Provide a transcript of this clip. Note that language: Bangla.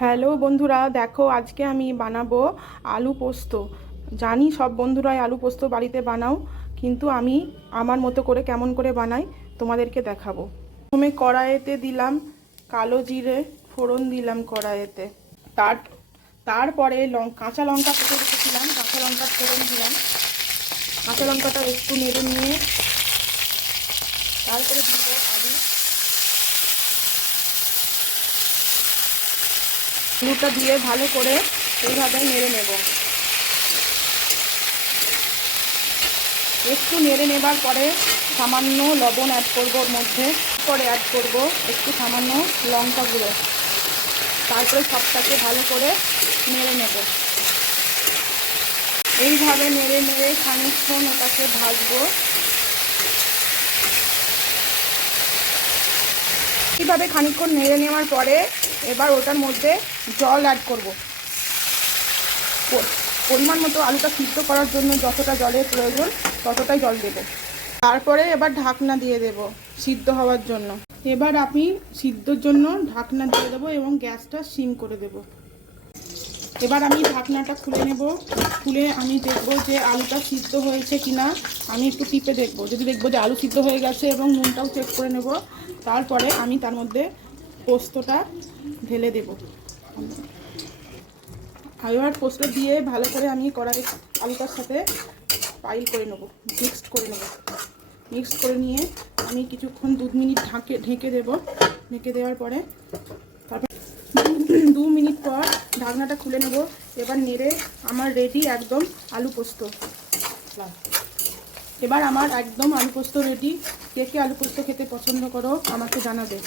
হ্যালো বন্ধুরা, দেখো আজকে আমি বানাবো আলু পোস্ত। জানি সব বন্ধুরাই আলু পোস্ত বাড়িতে বানাও, কিন্তু আমি আমার মতো করে কেমন করে বানাই তোমাদেরকে দেখাবো। প্রথমে কড়াইতে দিলাম কালো জিরে ফোড়ন দিলাম কড়াইতে। তারপরে কাঁচা লঙ্কা কেটে রেখেছিলাম, কাঁচা লঙ্কার ফোড়ন দিলাম। কাঁচা লঙ্কাটা একটু নেড়ে নিয়ে তারপরে দিব আলু। আলুটা দিয়ে ভালো করে এইভাবে নেড়ে নেব। একটু নেড়ে নেবার পরে সামান্য লবণ অ্যাড করব, ওর মধ্যে পরে অ্যাড করব একটু সামান্য লঙ্কা গুঁড়ো। তারপরে সবটাকে ভালো করে নেড়ে নেব। এইভাবে নেড়ে নেড়ে খানিকক্ষণ ওটাকে ভাজবো। এইভাবে খানিকক্ষণ নেড়ে নেওয়ার পরে এবার ওটার মধ্যে জল অ্যাড করব। পরিমাণ মতো আলুটা সিদ্ধ করার জন্য যতটা জলের প্রয়োজন ততটাই জল দেব। তারপরে এবার ঢাকনা দিয়ে দেব সিদ্ধ হওয়ার জন্য। এবার আমি সিদ্ধর জন্য ঢাকনা দিয়ে দেবো এবং গ্যাসটা সিম করে দেব। এবার আমি ঢাকনাটা খুলে নেব। খুলে আমি দেখব যে আলুটা সিদ্ধ হয়েছে কিনা। আমি একটু টিপে দেখব, যদি দেখবো যে আলু সিদ্ধ হয়ে গেছে এবং নুনটাও চেক করে নেব। তারপরে আমি তার মধ্যে পোস্তটা ঢেলে দেব। এবার পোস্ত দিয়ে ভালো করে আমি কড়াই আলুটার সাথে পাইল করে নেব, মিক্সড করে নেব। মিক্সড করে নিয়ে আমি কিছুক্ষণ 2 মিনিট ঢেকে দেব। ঢেকে দেওয়ার পরে তারপর 2 মিনিট পর ঢাকনাটা খুলে নেব। এবার নেড়ে আমার রেডি একদম আলু পোস্ত। এবার আমার একদম আলু পোস্ত রেডি। কে কে আলু পোস্ত খেতে পছন্দ করো আমাকে জানাবে।